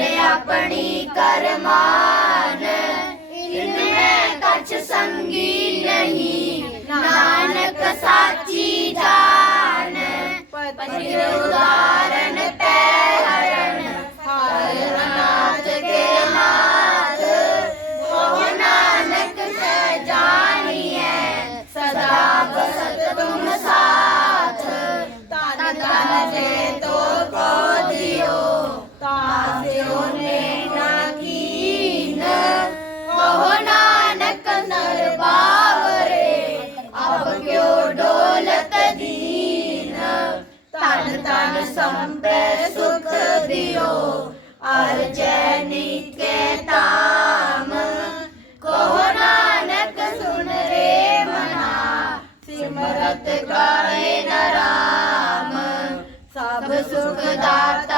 ਪੁੰਨ ਆਪਣੀ ਕਰਮਾ ਸੰਪੈ ਸੁਖ ਦਿਓ, ਅਰਜੈ ਨਿਕੇ ਤਾਮ ਕੋ ਨਾਨਕ ਸੁਨ ਰੇ ਮਨਾ, ਸਿਮਰਤ ਕਰੇ ਨਰਾਮ। ਸਭ ਸੁਖ ਦਾਤ